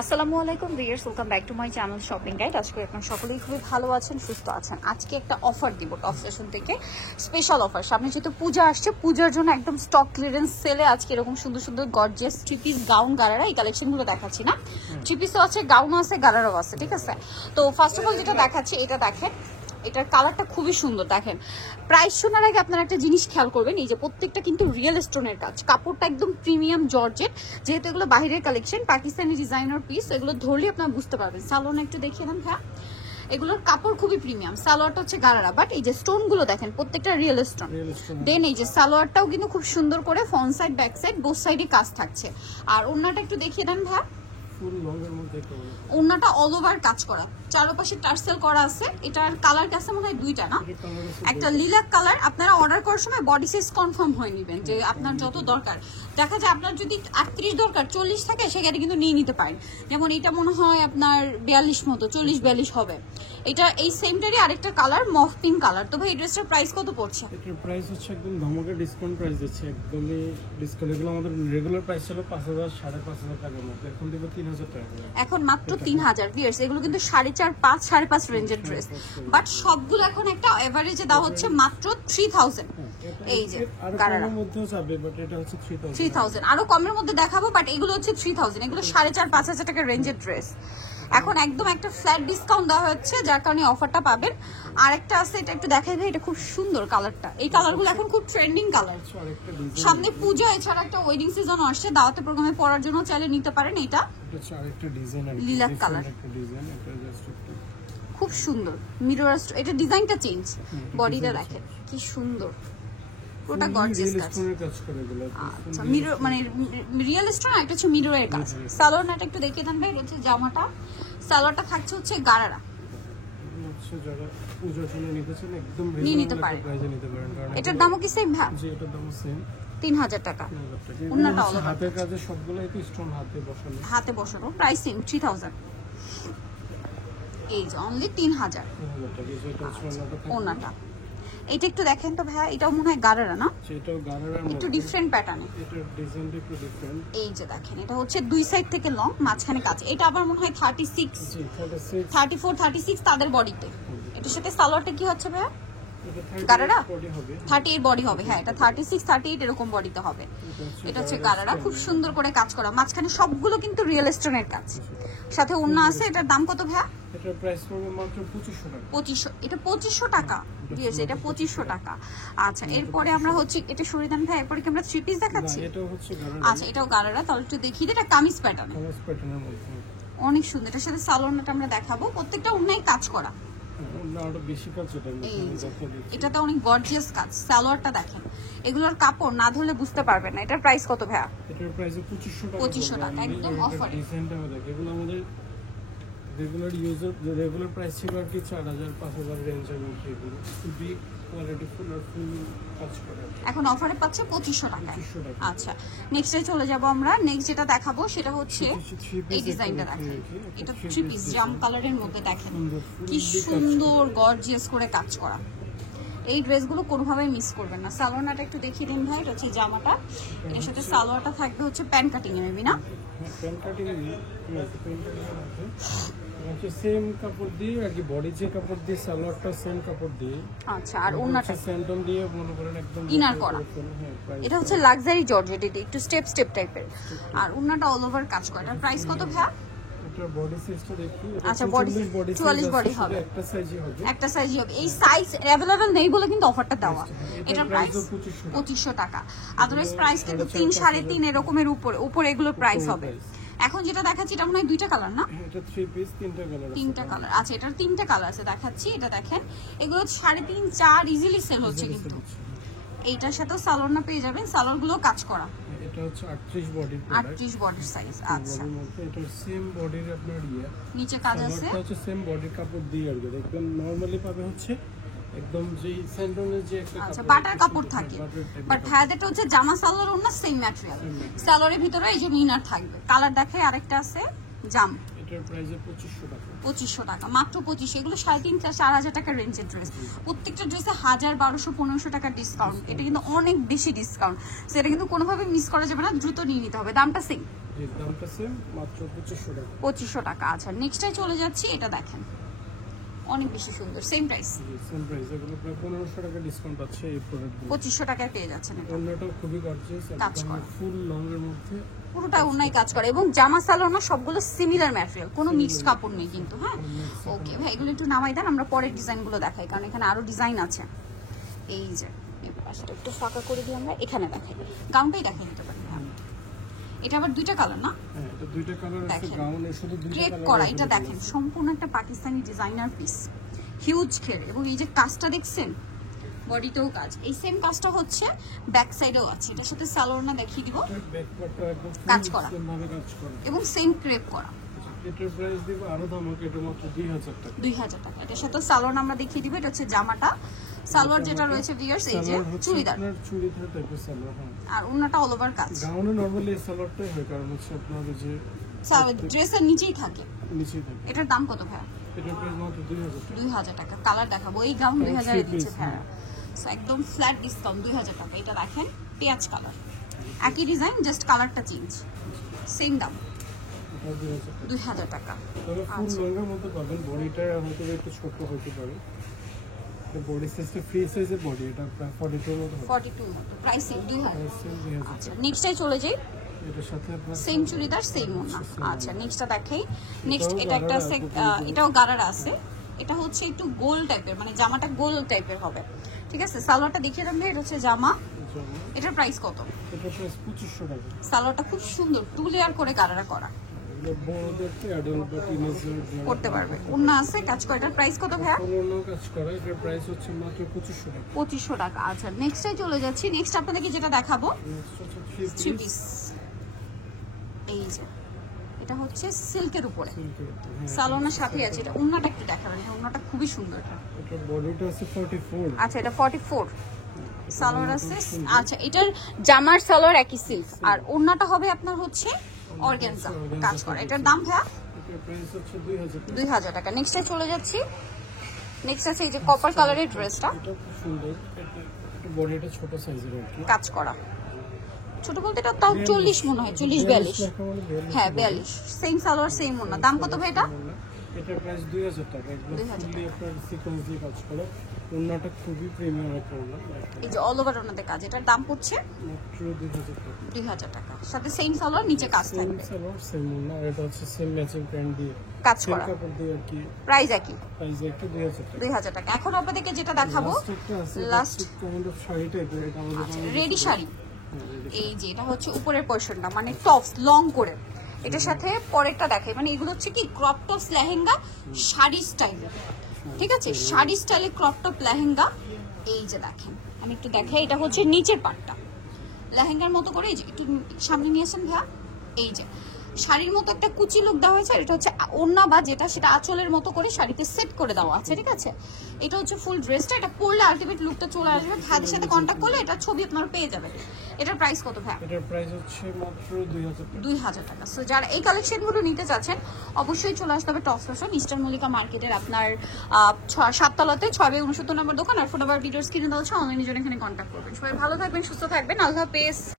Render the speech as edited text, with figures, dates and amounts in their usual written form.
আসসালামু আলাইকুম viewers, welcome back to my channel shopping guide. আজকে আপনারা সকলেই খুবই ভালো আছেন, সুস্থ আছেন। আজকে একটা অফার দিব টপ ফ্যাশন থেকে, স্পেশাল অফার। সামনে যেহেতু পূজা আসছে, পূজার জন্য একদম স্টক ক্লিয়ারেন্স সেলে আজকে এরকম সুন্দর সুন্দর gorgeous three piece gown gharara এই কালেকশনগুলো দেখাচ্ছি না। থ্রি পিসও আছে, গাউনও আছে, গারারাও আছে, ঠিক আছে? তো ফার্স্ট অফ অল যেটা দেখাচ্ছি এটা দেখেন, এটার কালারটা খুবই সুন্দর। দেখেন, প্রাইস শোনার আগে আপনারা একটা জিনিস খেয়াল করবেন, এই যে প্রত্যেকটা কিন্তু রিয়েল স্টোনের কাজ, কাপড়টা একদম প্রিমিয়াম জর্জেট। যেহেতু এগুলো বাইরের কালেকশন, পাকিস্তানি ডিজাইনার পিস, এগুলো ধরলে আপনারা বুঝতে পারবেন। সালোয়ার একটু দেখিয়ে দেন ভাই, এগুলোর কাপড় খুবই প্রিমিয়াম। সালোয়ারটা হচ্ছে গারারা, বাট এই যে স্টোন গুলো দেখেন প্রত্যেকটা রিয়েল স্টোন। দেন এই যে সালোয়ারটাও কিন্তু খুব সুন্দর করে front side back side both সাইডে কাজ থাকছে। আর ওড়নাটা একটু দেখিয়ে দেন ভাই, ওড়নাটা অল ওভার কাজ করা, চারপাশে টার্সেল করা আছে। এটার কালার কাছে মনে হয় দুইটা না, একটা লিলাক কালার। আপনারা অর্ডার করার সময় বডি সাইজ কনফার্ম হয়ে নেবেন যে আপনার যত দরকার। দেখা যায় আপনার যদি 38 দরকার, 40 থাকে, সেখানে কিন্তু নিয়ে নিতে পারেন। যেমন এটা মনে হয় আপনার 42 মতো, 40-42 হবে। এটা এই সেমটারই আরেকটা কালার, মফ পিঙ্ক কালার। তো ভাই এই ড্রেসটার প্রাইস কত পড়ছে? এটার প্রাইস হচ্ছে একদম ধামাকা ডিসকাউন্ট প্রাইস দিচ্ছে, একদমই ডিসকাউন্ট। এগুলো আমাদের রেগুলার প্রাইস ছিল 5,000 5,500 টাকার মধ্যে, এখন দেবো 3,000 টাকা, এখন মাত্র 3,000। ভিউয়ার্স, এগুলো কিন্তু 4.5 5 5.5 রেঞ্জের ড্রেস, বাট সবগুলো এখন একটা এভারেজে দাও হচ্ছে মাত্র 3000। এই যে গারারা মধ্যেও যাবে, বাট এটা হচ্ছে 3000, আরো কমের মধ্যে দেখাবো, বাট এগুলো হচ্ছে 3000। এগুলো 4.5 5,000 টাকার রেঞ্জের ড্রেস। এখন একদম একটা ফ্ল্যাট ডিসকাউন্ট দেওয়া হচ্ছে, যার কারণে অফারটা পাবেন। আর একটা আছে, এটা একটু দেখাই ভাই, এটা খুব সুন্দর কালারটা। এই কালারগুলো এখন খুব ট্রেন্ডিং কালার। সামনে পূজা, এছাড়া একটা ওয়েডিং সিজন আসছে, দাওয়াতে প্রোগ্রামে পরার জন্য চাইলে নিতে পারেন। এটা লিলাক কালার, খুব সুন্দর মিরর। এটা ডিজাইনটা চেঞ্জ, বডিটা দেখেন কি সুন্দর, পুরোটা গর্জিয়াস কাজ। আচ্ছা, মিরর মানে রিয়েল স্টোন, একটা হচ্ছে মিররের কাজ। সালোয়ারটা একটু দেখিয়ে দেন ভাই। হচ্ছে জামাটা, সালোয়ারটা থাকছে হচ্ছে গারারা, নিয়ে নিতে পারেন। এটার দামও কি সেম ভাই? জি, এটার দামও সেম, 3000 টাকা। ওন্নাটা হলো হাতের কাজে, সবগুলাই তো স্টোন হাতে বসানো, প্রাইস সেম 3000। এই যে অনলি 3000 ওন্নাটা। এটা একটু দেখেন তো ভাই, এটাও মনে হয় গারারা না? এটাও গারারা, একটু ডিফারেন্ট প্যাটার্নে। এটার ডিজাইনটা একটু ডিফারেন্ট। এই যে দেখেন, এটা হচ্ছে দুই সাইড থেকে লং, মাঝখানে কাজ। এটা আবার মনে হয় 36 34 36 তাদের বডিতে। এটার সাথে সালোয়ারটা কি হচ্ছে ভাই? গারারা 38 বডি হবে। হ্যাঁ, এটা 36 38 এরকম বডিতে হবে। এটা হচ্ছে গারারা, খুব সুন্দর করে কাজ করা, মাঝখানে সবগুলো কিন্তু রিয়েল স্টোনের কাজ, সাথে ওড়না আছে। এটার দাম কত ভাই? এটার প্রাইস পড়বে মাত্র 2500 টাকা। 2500, এটা 2500 টাকা। দিয়েছে এটা 2500 টাকা। আচ্ছা, এরপরে আমরা হচ্ছে এটা সরিদান ভাই, এরপরে কি আমরা থ্রি পিস দেখাচ্ছি? এটা হচ্ছে গারারা। আচ্ছা, এটাও গারারা। তাহলে একটু দেখিয়ে দিই, এটা কামিজ প্যাটার্ন, প্যাটার্নের মধ্যে অনেক সুন্দর। এটার সাথে সালোয়ারটা আমরা দেখাবো, প্রত্যেকটা ওড়নায় কাজ করা। এটাতে অনেক গর্জিয়াস কাজ। সালোয়ারটা দেখেন, এগুলোর কাপড় না ধরলে বুঝতে পারবেন না। এটার প্রাইস কত ভাইয়া? এটার প্রাইস 2500 টাকা, একদম অফারে। ডিজাইনটা দেখেন, এগুলো আমাদের রেগুলার ইউজার, রেগুলার প্রাইস ছিল আর কি 4000 5000 রেঞ্জের মধ্যে। এগুলো খুবই কোয়ালিটিফুল আর ফুল কাজ করে, এখন অফারে পাচ্ছে 2500 টাকায়। আচ্ছা, নেক্সটে চলে যাব আমরা। নেক্সট যেটা দেখাবো সেটা হচ্ছে এই ডিজাইনটা দেখেন, এটা থ্রি পিস জাম কালারের মধ্যে দেখেন কি সুন্দর গর্জিয়াস করে কাজ করা। এই ড্রেসগুলো কোনোভাবেই মিস করবেন না। সালোয়ারটা একটু দেখিয়ে দিন ভাই। এটা হচ্ছে জামাটা, এর সাথে সালোয়ারটা থাকবে হচ্ছে প্যান্ট কাটিং এ, মেবি না? প্যান্ট কাটিং হচ্ছে সেম কাপড় দিয়ে আর কি, বডি যে কাপড় দিয়ে সালোয়ারটা সেম কাপড় দিয়ে। আচ্ছা, আর ওন্নাটা স্যান্ডল দিয়ে মনে করেন একদম ইনার করা। এটা হচ্ছে লাক্সারি জর্জেট, এটা একটু স্টেপ স্টেপ টাইপের। আর ওন্নাটা অল ওভার কাজ করা। এটার প্রাইস কত ভাই? এটার বডি সাইজটা দেখি। আচ্ছা, বডি 44 বডি হবে, একটা সাইজই হবে, একটা সাইজই হবে। এই সাইজ अवेलेबल নেই বলে কিন্তু অফারটা দেওয়া। এটার প্রাইস 2500 টাকা। আদারওয়াইজ প্রাইস কিন্তু 3 3.5 এরকমের উপরে এগুলোর প্রাইস হবে। এখন যেটা দেখাচ্ছি এটা মনে হয় দুইটা কালার না? এটা থ্রি পিস, তিনটা কালার। আচ্ছা, এটার তিনটা কালার আছে দেখাচ্ছি। এটা দেখেন, এগুলো 3.5 4 ইজিলি সেল হচ্ছে কিন্তু। এইটার সাথেও সালোয়ার পেয়ে যাবেন, সালোয়ারগুলো কাজ করা। এটা হচ্ছে 38 বডির, 38 বডির সাইজ। আচ্ছা, এটা সেম বডির আপনার নিচে কাজ আছে, এটা হচ্ছে সেম বডির কাপড় দিয়ে আর কি। একদম নরমালি পাবে হচ্ছে একদম যে স্যান্ডলের যে একটা আচ্ছা বাটার কাপড় থাকে, বাট ভাইয়াদেরটা হচ্ছে জামা সালোয়ার ওন্না সেম ম্যাটেরিয়াল। সালোয়ারের ভিতরে এই যে ইনার থাকবে। কালার দেখে আরেকটা আছে জাম, এটার প্রাইস 2500 টাকা। 2500 টাকা, মাত্র 2500। এগুলো 3.5 4,000 টাকার রেঞ্জের ড্রেস। প্রত্যেকটা ড্রেসে 1000 1200 1500 টাকার ডিসকাউন্ট। এটা কিন্তু অনেক বেশি ডিসকাউন্ট, সেটা কিন্তু কোনোভাবে মিস করা যাবে না, দ্রুত নিয়ে নিতে হবে। দামটা সেম, জি দামটা সেম, মাত্র 2500 টাকা। 2500 টাকা। আচ্ছা নেক্সটে চলে যাচ্ছি, এটা দেখেন অনেক বেশি সুন্দর, সেম প্রাইস, সেম প্রাইস। এগুলো প্রায় 1500 টাকা ডিসকাউন্ট আছে এই প্রোডাক্টগুলো। 2500 টাকায় পেয়ে যাচ্ছেন এটা। অন্যটাও খুবই গর্জিয়াস, কাজ একদম করা। ফুল লং এর মধ্যে পুরোটা অন্যায় কাজ করে এবং জামা সালোয়ার সবগুলো সিমিলার ম্যাটেরিয়াল, কোনো মিক্সড কাপড় নেই কিন্তু। হ্যাঁ ওকে ভাই, এগুলো একটু নামাই দেন, আমরা পরের ডিজাইনগুলো দেখাই, কারণ এখানে আরো ডিজাইন আছে। এই যে পাশটা একটু ফাঁকা করে দিই, আমরা এখানে দেখাই, গাউনটাই দেখাই দিতে পারি। হ্যাঁ এটা আবার দুইটা কালার না? হ্যাঁ এটা দুইটা কালার আছে, দেখেন গাউনে শুধু দুইটা ক্রেপ কালার করা, এটা দেখেন সম্পূর্ণ একটা পাকিস্তানি ডিজাইনার পিস, হিউজ ঘের, এবং এই যে কাজটা দেখছেন বডিতেও কাজ, এই সেম কাজটা হচ্ছে ব্যাক সাইডেও আছে। এটার সাথে সালোয়ারটা দেখিয়ে দিব, ব্যাক পার্টটা একদম কাজ করা সেম ভাবে কাজ করা, এবং সেম ক্রেপ করা। এটার প্রাইস দিব আরো দাম, এটা মাত্র 2000 টাকা। 2000 টাকা। এটার সাথে সালোয়ার আমরা দেখিয়ে দিব, এটা হচ্ছে জামাটা, সালোয়ার যেটা রয়েছে ভিউয়ার্স এই যে চুড়িদার, আপনার চুড়িদার টাইপের সালোয়ার। হ্যাঁ আর ওন্নাটা অল ওভার কাজ। গাউনে নরমালি এই সালোয়ারটাই হয়, কারণ হচ্ছে আপনার যে ড্রেসের নিচেই থাকে। নিচে থাকে। এটার দাম কত ভাইয়া? এটার প্রাইস মাত্র 2000 টাকা। 2000 টাকা। কালার দেখাবো, এই গাউন 2000 এর নিচে ভাইয়া, সো একদম ফ্ল্যাট ডিসকাউন্ট 2000 টাকা। এটা দেখেন পেঁয়াজ কালার, একই ডিজাইন, জাস্ট কালারটা চেঞ্জ, সেম দাম এটা 2000 টাকা। 2000 টাকা। তবে ফুল লং এর মধ্যে পাবেন, বডিটা হয়তো একটু ছোট হতে পারে। এটা বডি সাইজটা ফ্রি সাইজের বডি, এটা প্রায় 42 এর মতো হবে। 42 মতো, প্রাইস 2000। প্রাইস সেম 2000 আচ্ছা টাকা। নেক্সটটাই চলে যাই, এটার সাথে আপনার সেম চুড়িদার সেম ওন্না। আচ্ছা নেক্সটটা দেখাই, নেক্সট এটাও এটা একটা গারারা আছে, এটাও গারারা আছে, এটা হচ্ছে একটু গোল টাইপের, মানে জামাটা গোল টাইপের হবে। ঠিক আছে, সালোয়ারটা দেখিয়ে দেন ভাই, এটা হচ্ছে জামা, এটার প্রাইস কত? এটার প্রাইস 2500 টাকা। সালোয়ারটা খুব সুন্দর, 2 লেয়ার করে গারারা করা, এগুলো বড়দের তো অ্যাডাল্ট বা টিনেজার করতে পারবে। ওন্না আছে কাজ করে, এটার প্রাইস কত ভাইয়া? পুরোনো কাজ করা, এটার প্রাইস হচ্ছে মাত্র 2500 টাকা। 2500 টাকা। আচ্ছা নেক্সটে চলে যাচ্ছি, নেক্সট আপনাদেরকে যেটা দেখাবো নেক্সট হচ্ছে 3 পিস, এই যে এটা হচ্ছে সিল্কের উপরে, সালোয়ারের সাথে আছে। এটা ওন্নাটা একটু দেখাবেন, ওন্নাটা খুবই সুন্দর। এটার বডিটা আছে 44। আচ্ছা এটা 44, সালোয়ার আছে। আচ্ছা এটার জামার সালোয়ার একই সিল্ক, আর ওন্নাটা হবে আপনার হচ্ছে অর্গানজা কাজ করা। এটার দাম ভাইয়া এটার প্রাইস হচ্ছে 2000 টাকা। 2000 টাকা। নেক্সটে চলে যাচ্ছি, নেক্সট আছে এই যে কপার কালারের ড্রেসটা, এটা খুব সুন্দর, এটা বডিটা ছোট সাইজের আর কি। কাজ করা, ছোট বলতে এটা তাও 40 মনে হয়, 40-42। হ্যাঁ 42, সেম সালোয়ার সেম ওন্না। দাম কত ভাই এটা? এটার প্রাইস 2000 টাকা। একদম ফুললি আপনার সিকোয়েন্স দিয়ে কাজ করা, ওন্নাটা খুবই প্রিমিয়াম একটা ওন্না। এই যে অল ওভার ওন্নাতে কাজ, এটার দাম হচ্ছে মাত্র 2000 টাকা। 2000 টাকা। সাথে সেম সালোয়ার, নিচে কাজ সেম থাকবে, সালোয়ার সেম ওন্না, আর এটা হচ্ছে সেম ম্যাচিং প্যান্ট দিয়ে কাজ সেম করা, কাপড় দিয়ে আর কি। প্রাইস একই, প্রাইস একটু 2000 টাকা। 2000 টাকা। এখন আপনাদেরকে যেটা দেখাবো last last kind of sari টাইপের, এটা আমাদের রেডি শাড়ি। এই যে এটা হচ্ছে উপরের পোরশনটা, মানে টপস লং করে, এটার সাথে পরেরটা দেখাই, মানে এগুলো হচ্ছে কি ক্রপ টপস লেহেঙ্গা শাড়ি স্টাইলে। ঠিক আছে, শাড়ি স্টাইলে ক্রপ টপ লেহেঙ্গা। এই যে দেখেন, আমি একটু দেখাই, এটা হচ্ছে নিচের পাটটা লেহেঙ্গার মতো করে, এই যে একটু সামনে নিয়ে আসেন ভাইয়া, এই যে শাড়ির মতো একটা কুচি লুক দেওয়া হয়েছে, আর এটা হচ্ছে ওড়না বা যেটা সেটা আঁচলের মতো করে শাড়িতে সেট করে দেওয়া আছে। ঠিক আছে, এটা হচ্ছে ফুল ড্রেসটা, এটা পরলে আলটিমেট লুকটা চলে আসবে। ভাইদের সাথে কন্ট্যাক্ট করলে এটা ছবি আপনারা পেয়ে যাবেন। এটার প্রাইস কত ভাই? এটার প্রাইস হচ্ছে মাত্র 2000 টাকা। 2000 টাকা। সো যারা এই কালেকশনগুলো নিতে চাচ্ছেন অবশ্যই চলে আসতে হবে টপস ফ্যাশন, ইস্টার্ন মল্লিকা মার্কেটের আপনার 7 তলাতে 6/69 নম্বর দোকান। আর ফোন নাম্বার ডিটেইলস কিনে দেওয়া হচ্ছে, অনলাইনে জন্য এখানে কন্ট্যাক্ট করবেন। সবাই ভালো থাকবেন, সুস্থ থাকবেন, আল্লাহ হাফেজ।